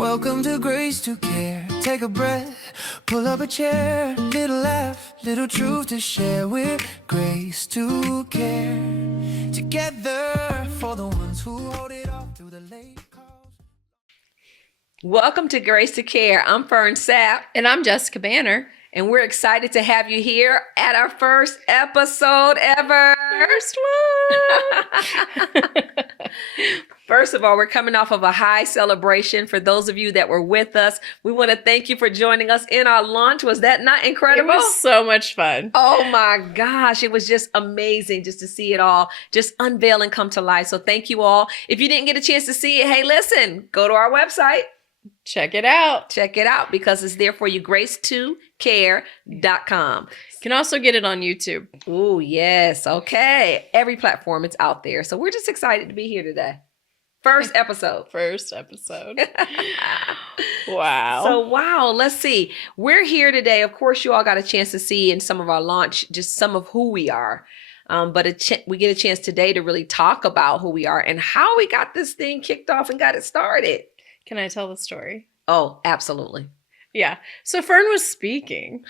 Welcome to Graced2Care. Take a breath, pull up a chair, little laugh, little truth to share. We're Graced2Care. Together for the ones who hold it off through the late calls. Welcome to Graced2Care. I'm Ferne Sapp. And I'm Jessica Banner. And we're excited to have you here at our first episode ever. First one. First of all, we're coming off of a high celebration. For those of you that were with us, we want to thank you for joining us in our launch. Was that not incredible? It was so much fun. Oh my gosh, it was just amazing just to see it all just unveil and come to life. So thank you all. If you didn't get a chance to see it, hey, listen, go to our website. Check it out. Check it out because it's there for you, Graced2Care.com. You can also get it on YouTube. Oh, yes. Okay. Every platform, it's out there. So we're just excited to be here today. First episode. First episode. Wow. So, let's see. We're here today. Of course, you all got a chance to see in some of our launch, just some of who we are. But we get a chance today to really talk about who we are and how we got this thing kicked off and got it started. Can I tell the story? Oh, absolutely. Yeah. So Ferne was speaking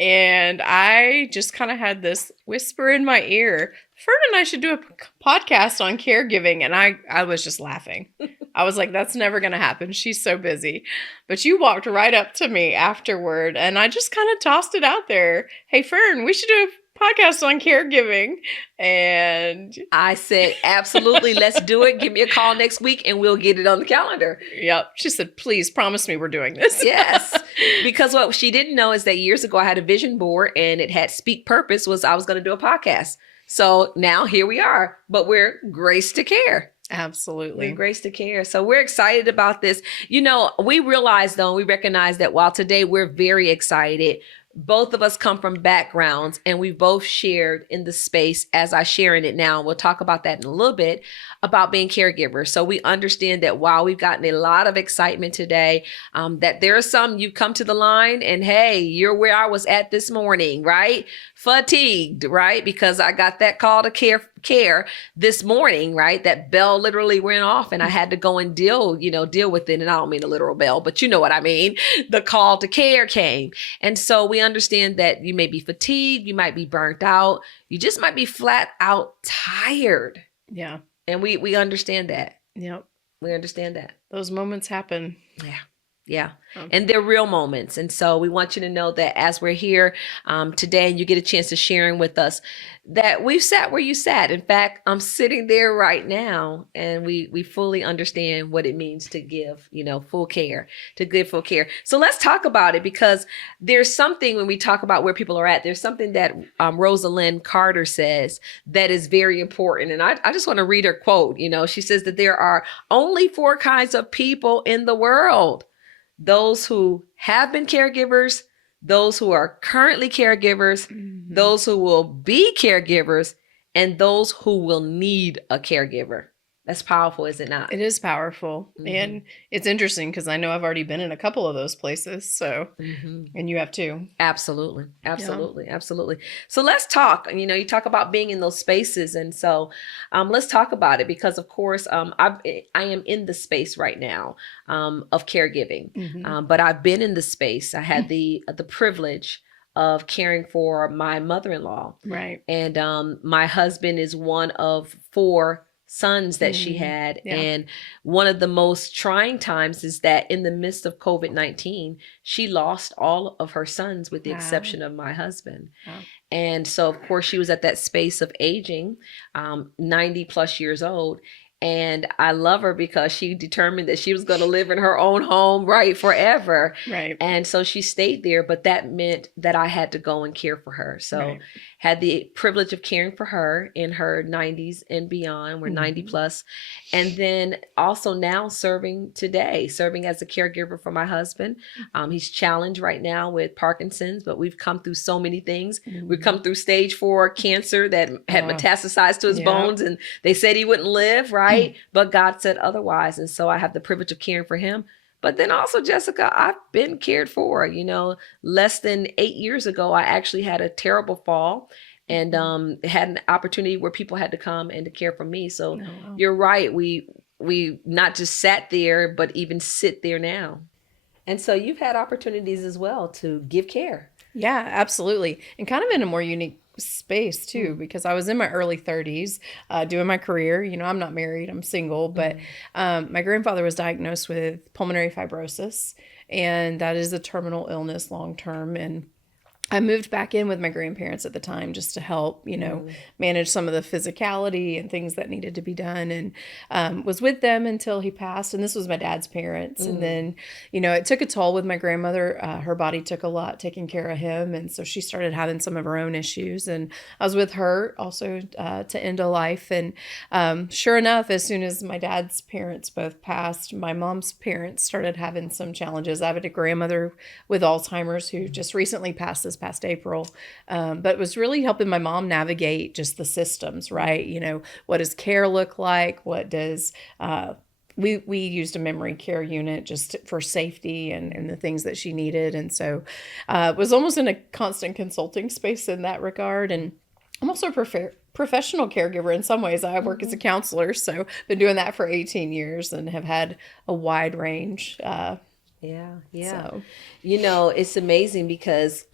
and I just kind of had this whisper in my ear. Ferne and I should do a podcast on caregiving. And I was just laughing. I was like, that's never going to happen. She's so busy. But you walked right up to me afterward and I just kind of tossed it out there. Hey, Ferne, we should do a podcast on caregiving. And I said, absolutely, let's do it. Give me a call next week and we'll get it on the calendar. Yep. She said, please promise me we're doing this. Yes. Because what she didn't know is that years ago I had a vision board and it had Speak Purpose was I was going to do a podcast. So now here we are, but we're Graced2Care. Absolutely. We're Graced2Care. So we're excited about this. You know, we realize though, we recognize that while today we're very excited, both of us come from backgrounds and we both shared in the space as I share in it now. We'll talk about that in a little bit about being caregivers. So we understand that while we've gotten a lot of excitement today, that there are some you come to the line and hey, you're where I was at this morning, right? Fatigued, right? Because I got that call to care this morning, right? That bell literally went off and I had to go and deal with it. And I don't mean a literal bell, but you know what I mean? The call to care came. And so we understand that you may be fatigued, you might be burnt out, you just might be flat out tired. Yeah. And we understand that. Yep. We understand that. Those moments happen. Yeah. Yeah. Okay. And they're real moments. And so we want you to know that as we're here today and you get a chance to sharing with us that we've sat where you sat. In fact, I'm sitting there right now and we fully understand what it means to give, full care, to give full care. So let's talk about it because there's something when we talk about where people are at, there's something that Rosalynn Carter says that is very important. And I just want to read her quote. She says that there are only 4 kinds of people in the world. Those who have been caregivers, those who are currently caregivers, those who will be caregivers, and those who will need a caregiver. That's powerful, is it not? It is powerful. Mm-hmm. And it's interesting because I know I've already been in a couple of those places. So, and you have too. Absolutely. Absolutely. Yeah. Absolutely. So let's talk, you talk about being in those spaces. And so let's talk about it because of course, I am in the space right now of caregiving, but I've been in the space. I had the privilege of caring for my mother-in-law. Right. And my husband is one of 4 sons that she had. Yeah. And one of the most trying times is that in the midst of COVID-19, she lost all of her sons with the exception of my husband. Wow. And so, of course, she was at that space of aging, 90 plus years old. And I love her because she determined that she was going to live in her own home, right, forever. Right. And so she stayed there, but that meant that I had to go and care for her. So had the privilege of caring for her in her 90s and beyond. We're 90 plus. And then also now serving as a caregiver for my husband. He's challenged right now with Parkinson's, but we've come through so many things. We've come through stage 4 cancer that had metastasized to his bones and they said he wouldn't live, right? But God said otherwise. And so I have the privilege of caring for him. But then also, Jessica, I've been cared for. Less than 8 years ago, I actually had a terrible fall and had an opportunity where people had to come and to care for me. So you're right. we not just sat there, but even sit there now. And so you've had opportunities as well to give care. Yeah, absolutely. And kind of in a more unique space too, because I was in my early 30s doing my career. You know, I'm not married, I'm single, but my grandfather was diagnosed with pulmonary fibrosis, and that is a terminal illness long term. And I moved back in with my grandparents at the time just to help, you know, manage some of the physicality and things that needed to be done, and was with them until he passed. And this was my dad's parents. And then, you know, it took a toll with my grandmother. Her body took a lot taking care of him. And so she started having some of her own issues. And I was with her also to end a life. And sure enough, as soon as my dad's parents both passed, my mom's parents started having some challenges. I have a grandmother with Alzheimer's who just recently passed this past April, but was really helping my mom navigate just the systems, right? You know, what does care look like? What does, we used a memory care unit just for safety and the things that she needed. And so was almost in a constant consulting space in that regard. And I'm also a professional caregiver in some ways. I work as a counselor, so been doing that for 18 years and have had a wide range. Yeah. So. You know, it's amazing because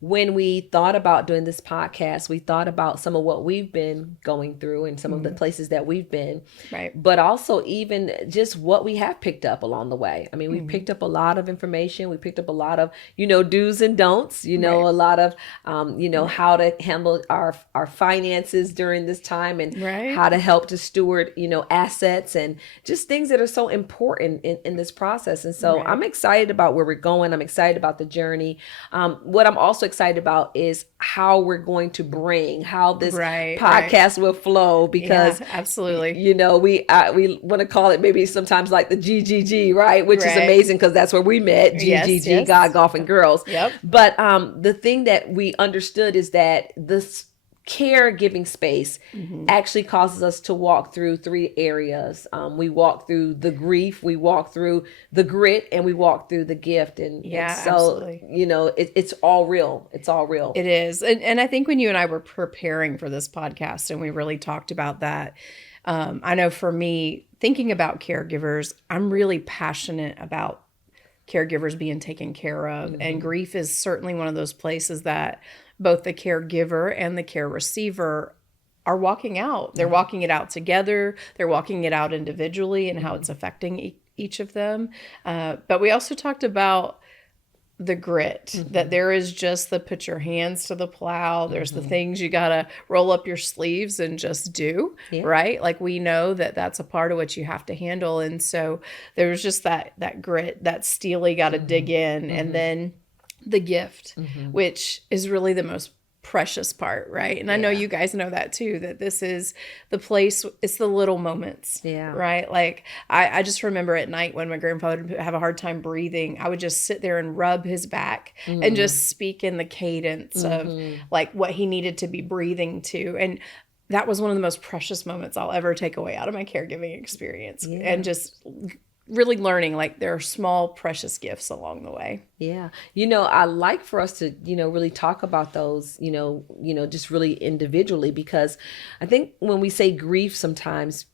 when we thought about doing this podcast, we thought about some of what we've been going through and some of the places that we've been, Right. But also even just what we have picked up along the way. I mean, we picked up a lot of information. We picked up a lot of, you know, do's and don'ts, you know, Right. a lot of, you know, how to handle our finances during this time, and Right. how to help to steward, you know, assets and just things that are so important in this process. And so Right. I'm excited about where we're going. I'm excited about the journey. What I'm also excited about is how we're going to bring, how this Right, podcast will flow, because Yeah, absolutely. you know, we want to call it maybe sometimes like the GGG, right? Which is Right. amazing because that's where we met, Yes, GGG, yes. God, Golf, and Girls. Yep. But the thing that we understood is that this caregiving space actually causes us to walk through three areas. We walk through the grief, we walk through the grit, and we walk through the gift. And so, absolutely. you know, it's all real. It's all real. It is. And I think when you and I were preparing for this podcast and we really talked about that, I know for me, thinking about caregivers, I'm really passionate about caregivers being taken care of. And grief is certainly one of those places that both the caregiver and the care receiver are walking out. They're walking it out together. They're walking it out individually and how it's affecting each of them. But we also talked about the grit, that there is just the put your hands to the plow. There's the things you got to roll up your sleeves and just do, right? Like we know that that's a part of what you have to handle. And so there's just that grit, that steel you got to dig in. And then the gift, which is really the most precious part, right? And I know you guys know that too, that this is the place, it's the little moments, right? Like I just remember at night when my grandfather would have a hard time breathing, I would just sit there and rub his back and just speak in the cadence of like what he needed to be breathing to. And that was one of the most precious moments I'll ever take away out of my caregiving experience. And just really learning like there are small precious gifts along the way. Yeah. You know, I like for us to, you know, really talk about those, you know, just really individually, because I think when we say grief, sometimes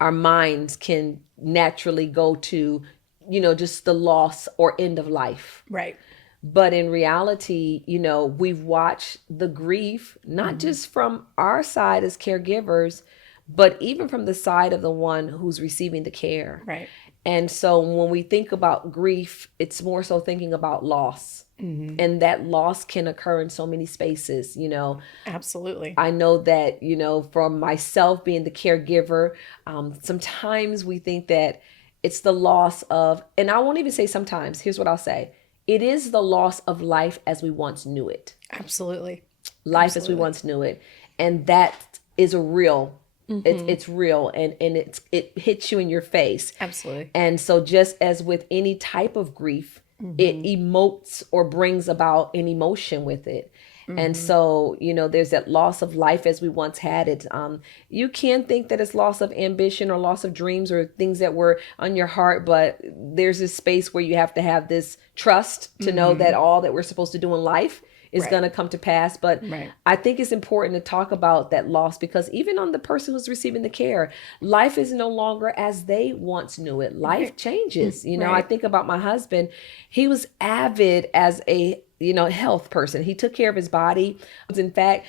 our minds can naturally go to, you know, just the loss or end of life. Right. But in reality, you know, we've watched the grief, not just from our side as caregivers, but even from the side of the one who's receiving the care. Right. And so when we think about grief, it's more so thinking about loss. And that loss can occur in so many spaces, you know. Absolutely. I know that, you know, from myself being the caregiver, sometimes we think that it's the loss of, and I won't even say sometimes, here's what I'll say. It is the loss of life as we once knew it. Absolutely. Life as we once knew it. And that is a real It's real, and it hits you in your face. Absolutely. And so just as with any type of grief, it emotes or brings about an emotion with it. And so, you know, there's that loss of life as we once had it. You can think that it's loss of ambition or loss of dreams or things that were on your heart, but there's this space where you have to have this trust to know that all that we're supposed to do in life is going to come to pass. But Right. I think it's important to talk about that loss, because even on the person who's receiving the care, life is no longer as they once knew it. Life changes. You know, I think about my husband. He was avid as a health person. He took care of his body. In fact,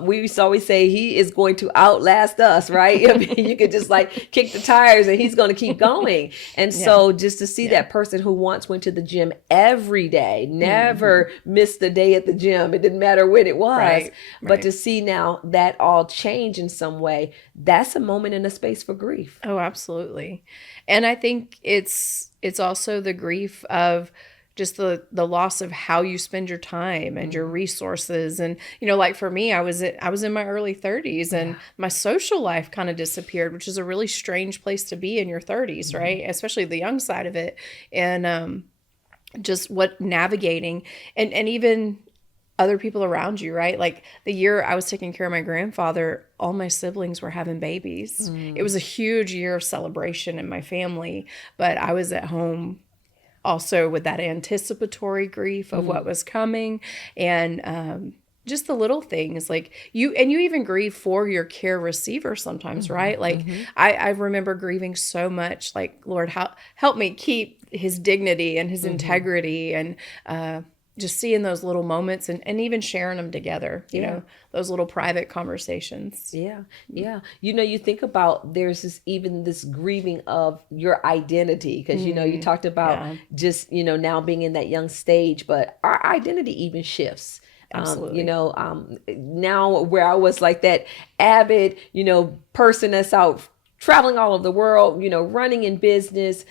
we used to always say he is going to outlast us, right? I mean, you could just like kick the tires and he's going to keep going. And so just to see that person who once went to the gym every day, never missed a day at the gym, it didn't matter when it was, but to see now that all change in some way, that's a moment in a space for grief. Oh, absolutely. And I think it's also the grief of just the loss of how you spend your time and your resources. And, like for me, I was in my early 30s and my social life kind of disappeared, which is a really strange place to be in your 30s, right? Especially the young side of it. And just what navigating and even other people around you, right? Like the year I was taking care of my grandfather, all my siblings were having babies. It was a huge year of celebration in my family, but I was at home also with that anticipatory grief of what was coming, and just the little things like you even grieve for your care receiver sometimes, right? Like I remember grieving so much, like, Lord, help me keep his dignity and his integrity, and just seeing those little moments and even sharing them together, you know, those little private conversations. Yeah. You think about there's this grieving of your identity, because, you talked about just, now being in that young stage, but our identity even shifts. Absolutely. Now where I was like that avid, person that's out traveling all over the world, running in business,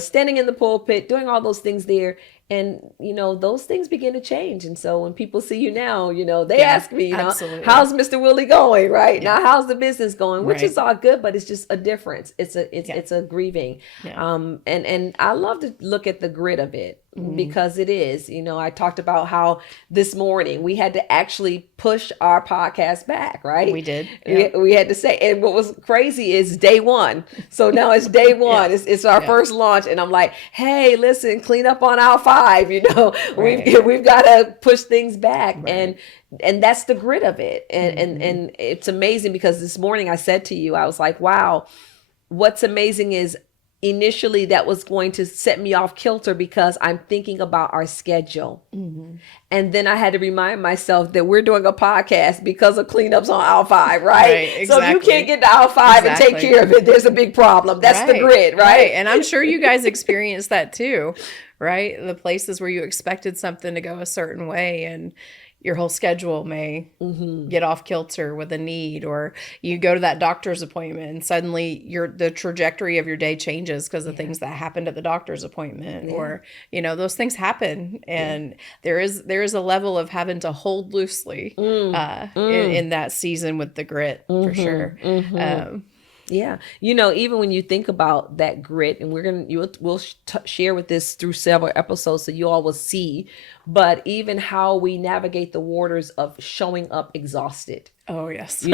standing in the pulpit, doing all those things there. And, those things begin to change. And so when people see you now, they ask me, how's Mr. Willie going? Right now, how's the business going? Which is all good, but it's just a difference. It's a grieving. And I love to look at the grit of it, because it is, I talked about how this morning we had to actually push our podcast back, right? We did. We had to say, and what was crazy is day one. So now it's day one. It's our first launch. And I'm like, hey, listen, clean up on aisle 5. We've got to push things back, and that's the grit of it. And it's amazing, because this morning I said to you, I was like, wow, what's amazing is initially that was going to set me off kilter, because I'm thinking about our schedule. And then I had to remind myself that we're doing a podcast because of cleanups on aisle 5, right? Exactly. So if you can't get to aisle 5 and take care of it, there's a big problem. That's the grit, right? And I'm sure you guys experienced that too, right? The places where you expected something to go a certain way and your whole schedule may get off kilter with a need, or you go to that doctor's appointment and suddenly the trajectory of your day changes because of things that happened at the doctor's appointment, or, those things happen. And there is a level of having to hold loosely in that season with the grit, for sure. Yeah. Even when you think about that grit, and we'll share with this through several episodes so you all will see, but even how we navigate the waters of showing up exhausted. Oh, yes.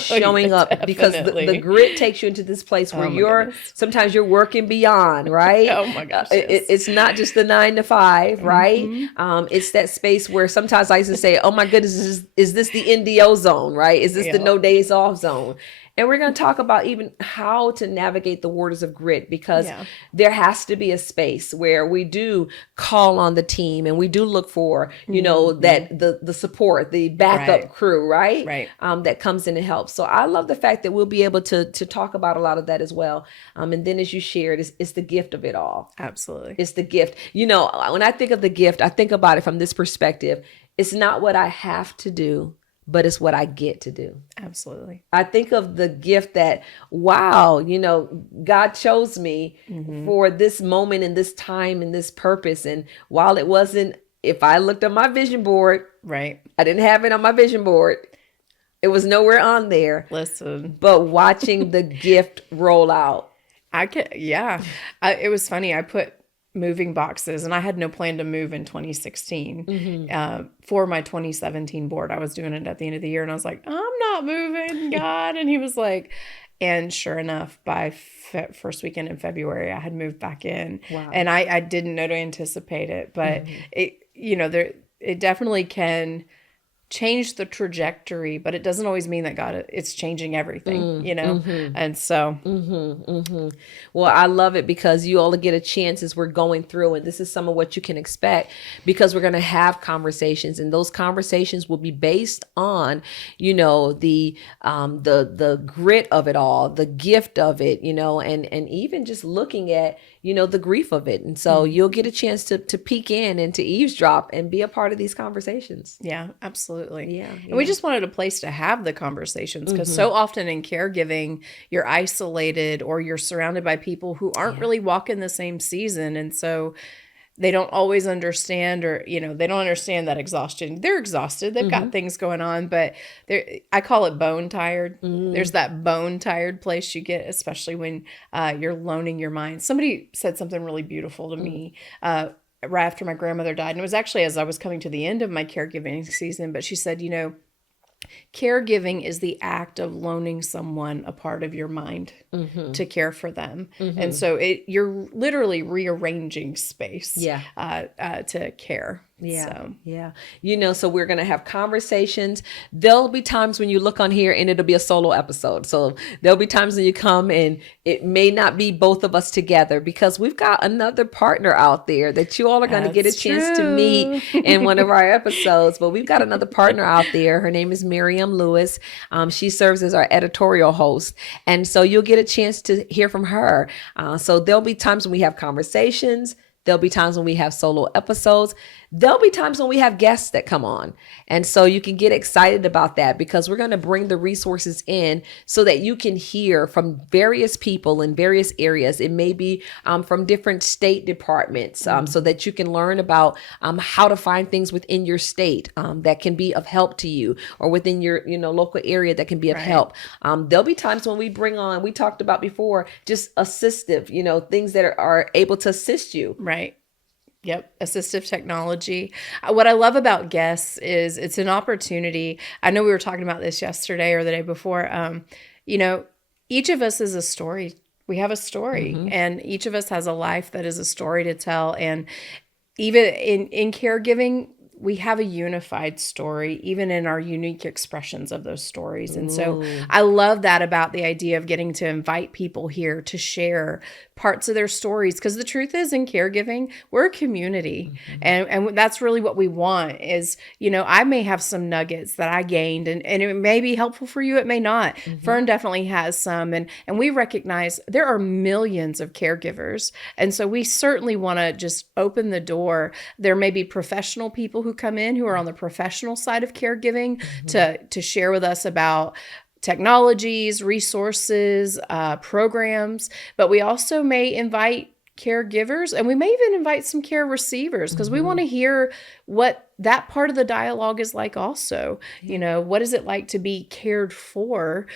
Showing up, because the grit takes you into this place where sometimes you're working beyond, right? Oh my gosh. It's not just the 9 to 5, right? It's that space where sometimes I used to say, oh my goodness, is this the NDO zone, right? Is this the no days off zone? And we're going to talk about even how to navigate the waters of grit, because there has to be a space where we do call on the team and we do look for, that the support, the backup crew, right? That comes in and helps. So I love the fact that we'll be able to talk about a lot of that as well. And then as you shared, it's the gift of it all. Absolutely. It's the gift. When I think of the gift, I think about it from this perspective. It's not what I have to do, but it's what I get to do. Absolutely. I think of the gift that, wow, God chose me for this moment and this time and this purpose. And while it wasn't, if I looked on my vision board, right, I didn't have it on my vision board. It was nowhere on there. Listen. But watching the gift roll out. It was funny. I put moving boxes, and I had no plan to move in 2016 for my 2017 board. I was doing it at the end of the year, and I was like, I'm not moving, God. And he was like, and sure enough, by first weekend in February, I had moved back in. Wow. And I didn't know to anticipate it, but it definitely can change the trajectory, but it doesn't always mean that it's changing everything, And so, well, I love it because you all get a chance as we're going through, and this is some of what you can expect, because we're going to have conversations, and those conversations will be based on, the grit of it all, the gift of it, and even just looking at, the grief of it. And so you'll get a chance to peek in and to eavesdrop and be a part of these conversations. Yeah, absolutely. Yeah. And we just wanted a place to have the conversations, because so often in caregiving, you're isolated or you're surrounded by people who aren't really walking the same season. And so they don't always understand, or, they don't understand that exhaustion. They're exhausted. They've got things going on, but I call it bone tired. There's that bone tired place you get, especially when you're loaning your mind. Somebody said something really beautiful to me right after my grandmother died. And it was actually as I was coming to the end of my caregiving season, but she said, caregiving is the act of loaning someone a part of your mind to care for them. And so you're literally rearranging space to care. Yeah. So we're going to have conversations. There'll be times when you look on here and it'll be a solo episode. So there'll be times when you come and it may not be both of us together, because we've got another partner out there that you all are going to get a chance to meet in one of our episodes. But we've got another partner out there. Her name is Miriam Lewis. She serves as our editorial host. And so you'll get a chance to hear from her. So there'll be times when we have conversations. There'll be times when we have solo episodes. There'll be times when we have guests that come on. And so you can get excited about that, because we're going to bring the resources in so that you can hear from various people in various areas. It may be from different state departments, so that you can learn about how to find things within your state that can be of help to you, or within your local area that can be of help. There'll be times when we bring on, we talked about before, just assistive, things that are able to assist you. Right. Yep. Assistive technology. What I love about guests is it's an opportunity. I know we were talking about this yesterday or the day before. Each of us is a story. We have a story, and each of us has a life that is a story to tell. And even in caregiving, we have a unified story, even in our unique expressions of those stories. And so I love that about the idea of getting to invite people here to share parts of their stories. Because the truth is, in caregiving, we're a community. And that's really what we want is, I may have some nuggets that I gained, and it may be helpful for you. It may not. Ferne definitely has some. And we recognize there are millions of caregivers. And so we certainly want to just open the door. There may be professional people who come in who are on the professional side of caregiving to share with us about technologies, resources, programs, but we also may invite caregivers, and we may even invite some care receivers, because we want to hear what that part of the dialogue is like also. What is it like to be cared for?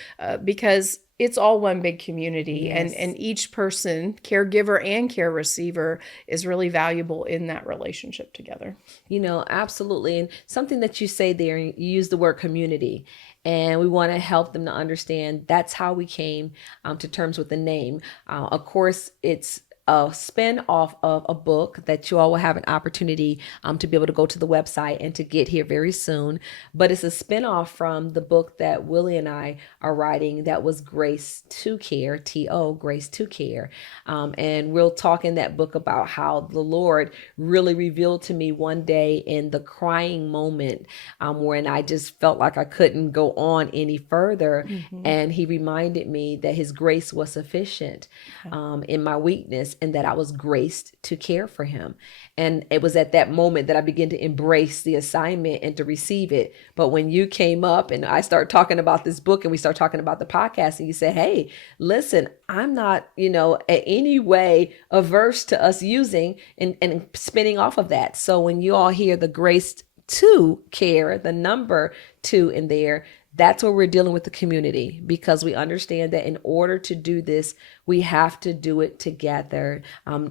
Because it's all one big community, and each person, caregiver and care receiver, is really valuable in that relationship together. Absolutely. And something that you say there, you use the word community, and we want to help them to understand that's how we came to terms with the name. Of course, it's a spin off of a book that you all will have an opportunity to be able to go to the website and to get here very soon. But it's a spin off from the book that Willie and I are writing that was Graced2Care, T-O, Graced2Care. And we'll talk in that book about how the Lord really revealed to me one day in the crying moment when I just felt like I couldn't go on any further. And he reminded me that his grace was sufficient in my weakness, and that I was graced to care for him. And it was at that moment that I began to embrace the assignment and to receive it. But when you came up and I started talking about this book and we started talking about the podcast, and you said, hey, listen, I'm not, in any way averse to us using and spinning off of that. So when you all hear the Graced2Care, the number 2 in there, that's where we're dealing with the community, because we understand that in order to do this, we have to do it together.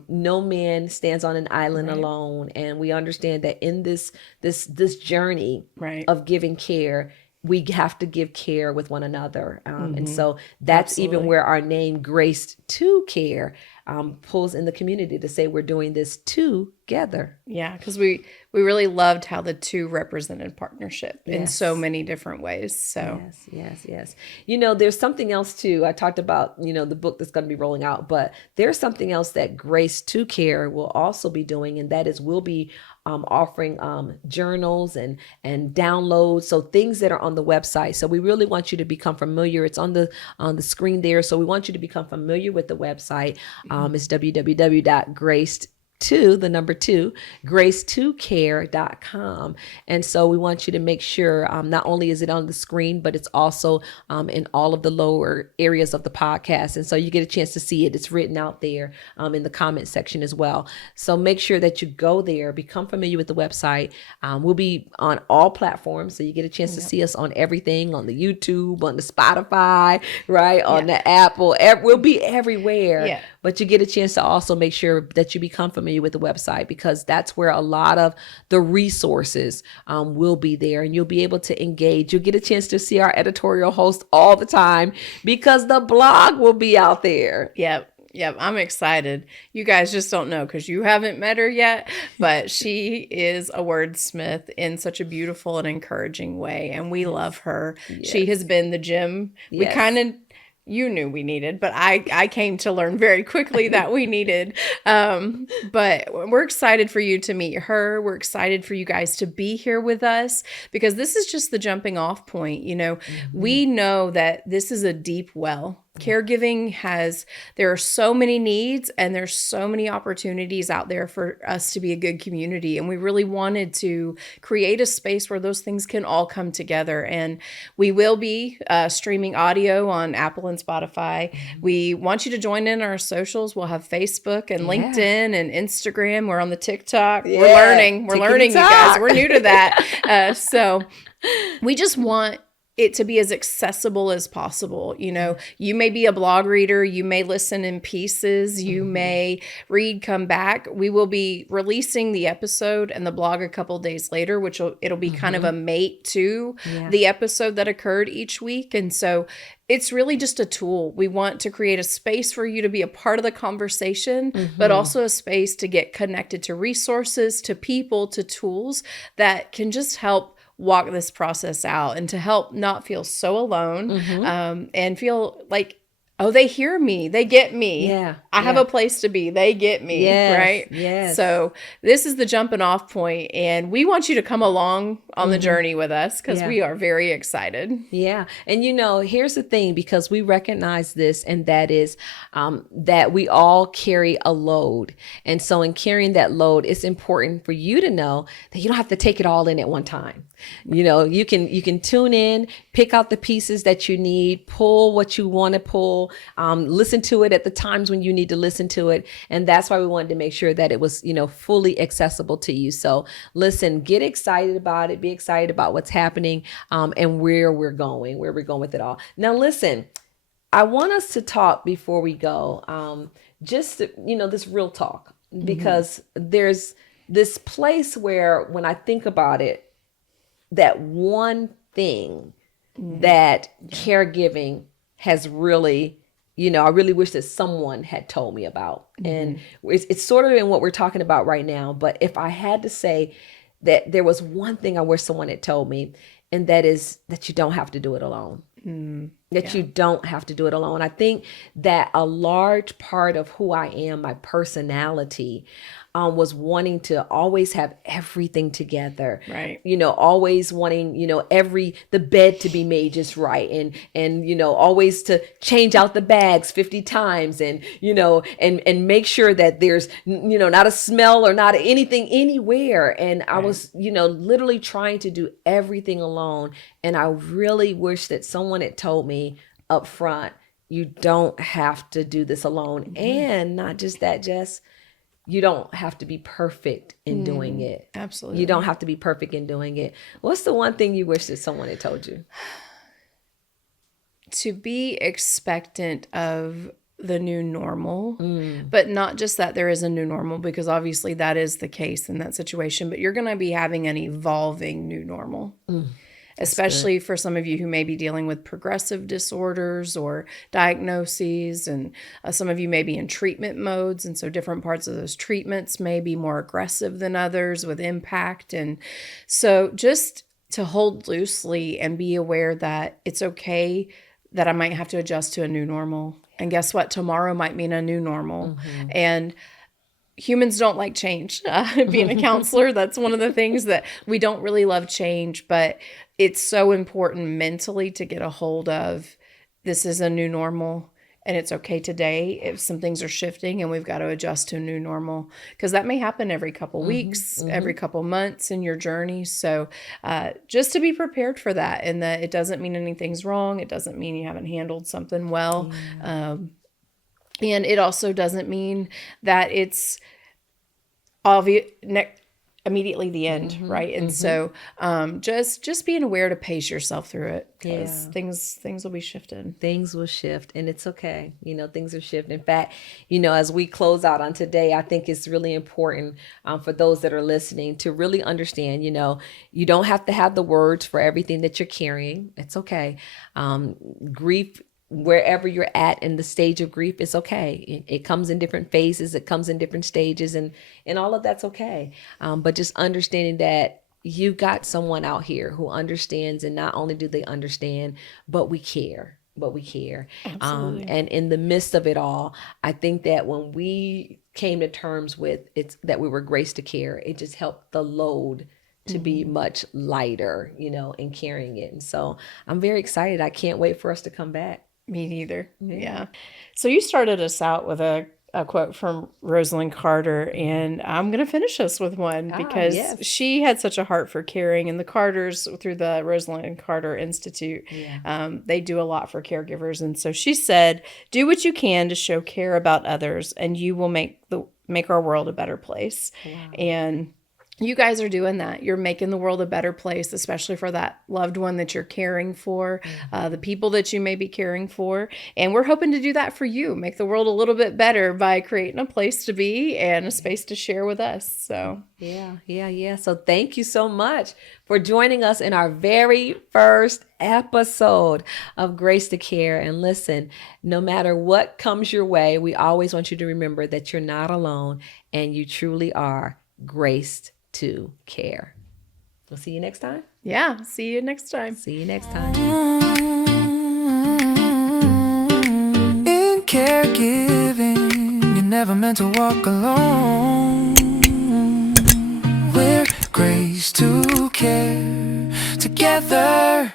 No man stands on an island alone. And we understand that in this journey of giving care, we have to give care with one another. And so that's even where our name Graced2Care pulls in the community to say we're doing this together. Yeah, because we really loved how the two represented partnership in so many different ways. So Yes. There's something else too. I talked about, the book that's going to be rolling out, but there's something else that Graced2Care will also be doing, and that is we'll be offering journals and downloads, so things that are on the website. So we really want you to become familiar. It's on the screen there. So we want you to become familiar with the website. It's Graced2Care.com. And so we want you to make sure not only is it on the screen, but it's also in all of the lower areas of the podcast. And so you get a chance to see it. It's written out there in the comment section as well. So make sure that you go there, become familiar with the website. We'll be on all platforms. So you get a chance to see us on everything, on the YouTube, on the Spotify, right? On the Apple. We'll be everywhere. Yeah. But you get a chance to also make sure that you become familiar with the website, because that's where a lot of the resources will be there, and you'll be able to engage. You'll get a chance to see our editorial host all the time because the blog will be out there. Yep. I'm excited. You guys just don't know because you haven't met her yet, but she is a wordsmith in such a beautiful and encouraging way, and we love her. Yes. She has been the gem. We kind of... You knew we needed, but I came to learn very quickly that we needed. But we're excited for you to meet her. We're excited for you guys to be here with us, because this is just the jumping off point. We know that this is a deep well. Caregiving there are so many needs, and there's so many opportunities out there for us to be a good community. And we really wanted to create a space where those things can all come together. And we will be streaming audio on Apple and Spotify. We want you to join in our socials. We'll have Facebook and LinkedIn and Instagram. We're on the TikTok. We're learning, you guys. We're new to that. So we just want it to be as accessible as possible. You may be a blog reader, you may listen in pieces, you may read, come back. We will be releasing the episode and the blog a couple days later, it'll be kind of a mate to the episode that occurred each week. And so it's really just a tool. We want to create a space for you to be a part of the conversation, but also a space to get connected to resources, to people, to tools that can just help walk this process out, and to help not feel so alone, and feel like, oh, they hear me, they get me. I have a place to be, they get me, right? Yes. So this is the jumping off point, and we want you to come along on the journey with us, because we are very excited. Yeah. And here's the thing, because we recognize this, and that is that we all carry a load. And so in carrying that load, it's important for you to know that you don't have to take it all in at one time. You can tune in, pick out the pieces that you need, pull what you want to pull, listen to it at the times when you need to listen to it. And that's why we wanted to make sure that it was, fully accessible to you. So listen, get excited about it, be excited about what's happening, and where we're going with it all. Now, listen, I want us to talk before we go, just, this real talk, because there's this place where, when I think about it, that one thing that caregiving has really, I really wish that someone had told me about. And it's sort of in what we're talking about right now. But if I had to say that there was one thing I wish someone had told me, and that is that you don't have to do it alone. You don't have to do it alone. I think that a large part of who I am, my personality, was wanting to always have everything together, right? Always wanting, the bed to be made just right, and always to change out the bags 50 times, and and make sure that there's not a smell or not anything anywhere. And I was literally trying to do everything alone. And I really wish that someone had told me up front, you don't have to do this alone. And not just that, Jess, you don't have to be perfect in doing it. Absolutely. You don't have to be perfect in doing it. What's the one thing you wish that someone had told you? To be expectant of the new normal, but not just that there is a new normal, because obviously that is the case in that situation, but you're going to be having an evolving new normal. especially for some of you who may be dealing with progressive disorders or diagnoses. And some of you may be in treatment modes. And so different parts of those treatments may be more aggressive than others with impact. And so just to hold loosely and be aware that it's okay that I might have to adjust to a new normal. And guess what? Tomorrow might mean a new normal. And humans don't like change. Being a counselor, that's one of the things that we don't really love change, but it's so important mentally to get a hold of this is a new normal. And it's okay today if some things are shifting and we've got to adjust to a new normal, because that may happen every couple weeks, every couple months in your journey. So just to be prepared for that, and that it doesn't mean anything's wrong. It doesn't mean you haven't handled something well. And it also doesn't mean that it's obvious immediately the end, right? And so just being aware to pace yourself through it, because things will be shifted. Things will shift, and it's okay. Things are shifting. In fact, as we close out on today, I think it's really important for those that are listening to really understand, you don't have to have the words for everything that you're carrying. It's okay. Grief, wherever you're at in the stage of grief, is okay. It comes in different phases. It comes in different stages, and all of that's okay. But just understanding that you got someone out here who understands, and not only do they understand, but we care. And in the midst of it all, I think that when we came to terms with it, that we were graced to care, it just helped the load to be much lighter, in carrying it. And so I'm very excited. I can't wait for us to come back. Me neither. Yeah. So you started us out with a quote from Rosalynn Carter, and I'm going to finish us with one because she had such a heart for caring, and the Carters, through the Rosalynn Carter Institute, they do a lot for caregivers. And so she said, "Do what you can to show care about others, and you will make our world a better place." Wow. And you guys are doing that. You're making the world a better place, especially for that loved one that you're caring for, the people that you may be caring for. And we're hoping to do that for you, make the world a little bit better by creating a place to be and a space to share with us. So Yeah. So thank you so much for joining us in our very first episode of Graced to Care. And listen, no matter what comes your way, we always want you to remember that you're not alone, and you truly are graced to care. We'll see you next time. Yeah, see you next time. In caregiving, you're never meant to walk alone. We're graced to care together.